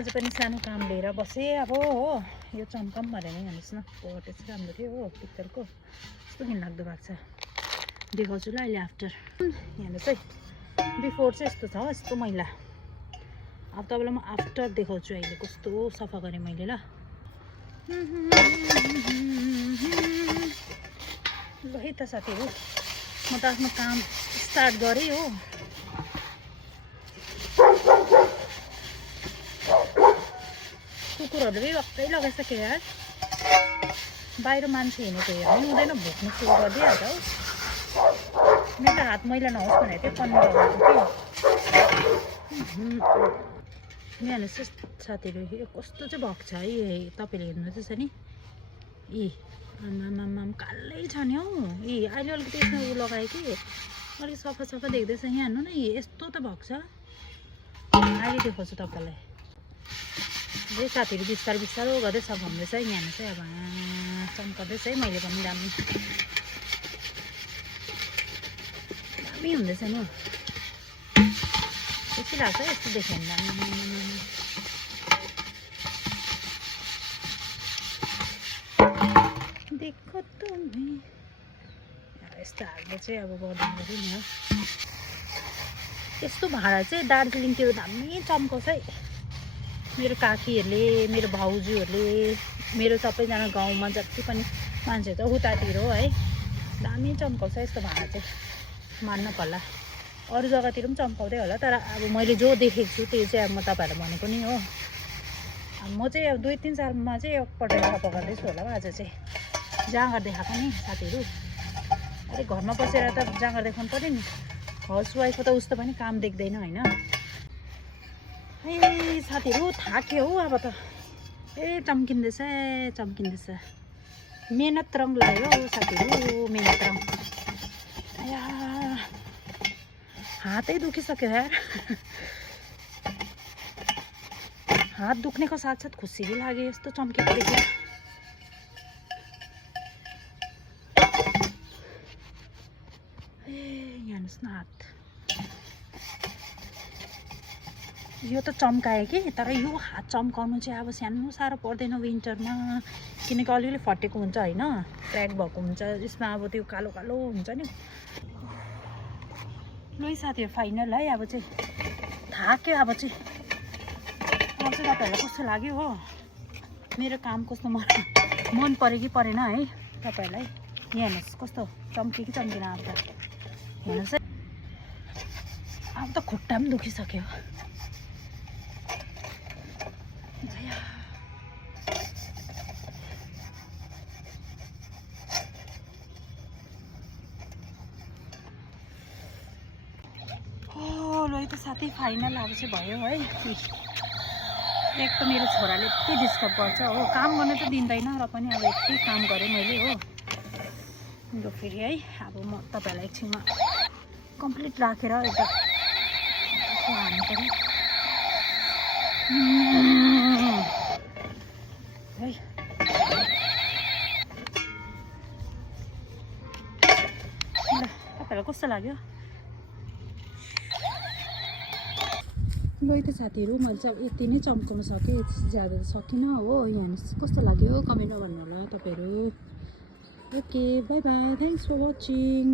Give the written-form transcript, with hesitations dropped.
आज पनि सानो काम लिएर बसेँ अब हो। यो चम्कम भनेर नै हेर्नुहोस् न, पोटे चाहिँ राम्रो थियो हो पित्तलको। कस्तो घिनलाग्दो भएको छ, देखाउँछु ल अहिले आफ्टर। हेर्नुहोस् है, बिफोर चाहिँ यस्तो छ हो, यस्तो मैला। अब तपाईँलाई म आफ्टर देखाउँछु अहिले कस्तो सफा गरेँ मैले ल। ल है त साथीहरू, म त आफ्नो काम स्टार्ट गरेँ हो। कुकुरहरूले पनि वाक्कै लगाइसक्यो यार। बाहिर मान्छे हिँडेको हेर्नै हुँदैन, भुक्नु सुरु गरिदिइहाल्छ हौ। मेरो त हात मैला नहोस् भनेर चाहिँ पन्नी लगाएको थिएँ। हेर्नुहोस् साथीहरू, यो कस्तो चाहिँ भएको छ है, तपाईँले हेर्नुहुँदैछ नि। आमाम कालै छ नि हौ। अहिले अलिकति यसमा उ लगाएँ कि अलिक सफा सफा देख्दैछ। यहाँ हेर्नु न, यस्तो त भएको छ। अहिले देखाउँछु तपाईँलाई। ए साथीहरू बिस्तारो बिस्तारो गर्दै सफा हुँदैछ है। यहाँ चाहिँ अब चम्काउँदैछ है, मैले पनि दामी दामी हुँदैछ नि। खुसी लाग्छ यस्तो देख्यो भने दामी। देखो तुम्हें यस्तो हाल्दै चाहिँ अब गर्दैन नि हो। यस्तो भाँडा चाहिँ दार्जिलिङतिर दामी चम्काउँछ है। मेरो काकीहरूले, मेरो भाउजूहरूले, मेरो सबैजना गाउँमा जति पनि मान्छे छ उतातिर हो है, दामी चम्काउँछ यस्तो भाँडा चाहिँ। मान्न पर्ला, अरू जग्गातिर पनि चम्काउँदै होला, तर अब मैले जो देखेको छु त्यो चाहिँ अब म तपाईँहरूलाई भनेको नि हो। अब म चाहिँ अब 2-3 सालमा चाहिँ एकपल्ट सफा गर्दैछु होला आज चाहिँ। जाँगर देखाएको नि साथीहरू। अलिक घरमा बसेर त जाँगर देखाउनु पऱ्यो नि। हाउसवाइफको त उस्तो पनि काम देख्दैन होइन। ए साथीहरू थाक्यो हौ अब त। ए चम्किँदैछ चम्किँदैछ। मेहनत रङ लाग्यो हौ साथीहरू, मेहनत रङ। या हातै दुखिसक्यो यार। हात दुख्नेको साथसाथ खुसी पनि लाग्यो यस्तो चम्केको देखेर। ए हेर्नुहोस् न हात। यो त चम्कायो कि, तर यो हात चम्काउनु चाहिँ अब सानो साह्रो पर्दैन विन्टरमा, किनकि अलिअलि फटेको हुन्छ होइन, क्र्याक भएको हुन्छ यसमा। अब त्यो कालो कालो हुन्छ नि। ल साथीहरू फाइनल है, अब चाहिँ थाक्यो। अब चाहिँ तपाईँहरूलाई कस्तो लाग्यो हो, मेरो काम कस्तो मन पऱ्यो कि परेन है तपाईँहरूलाई। यहाँ हेर्नुहोस् कस्तो चम्क्यो कि चम्किन। अब त हेर्नुहोस् है, अब त खुट्टा पनि दुखिसक्यो। ल त साथी फाइनल अब चाहिँ भयो है। एक त मेरो छोराले यति डिस्टर्ब गर्छ हो, काम गर्न त दिँदैन र पनि अब यति काम गरेँ मैले हो। ल फेरि है, अब म तपाईँहरूलाई एकछिनमा कम्प्लिट राखेर एउटा हाल्नु पऱ्यो है। ल तपाईँलाई कस्तो लाग्यो? ल त साथीहरू, मैले चाहिँ यति नै चम्काउन सकेँ, ज्यादा त सकिनँ हो। यहाँ कस्तो लाग्यो कमेन्टमा भन्नु होला तपाईँहरू। Okay bye bye, thanks for watching.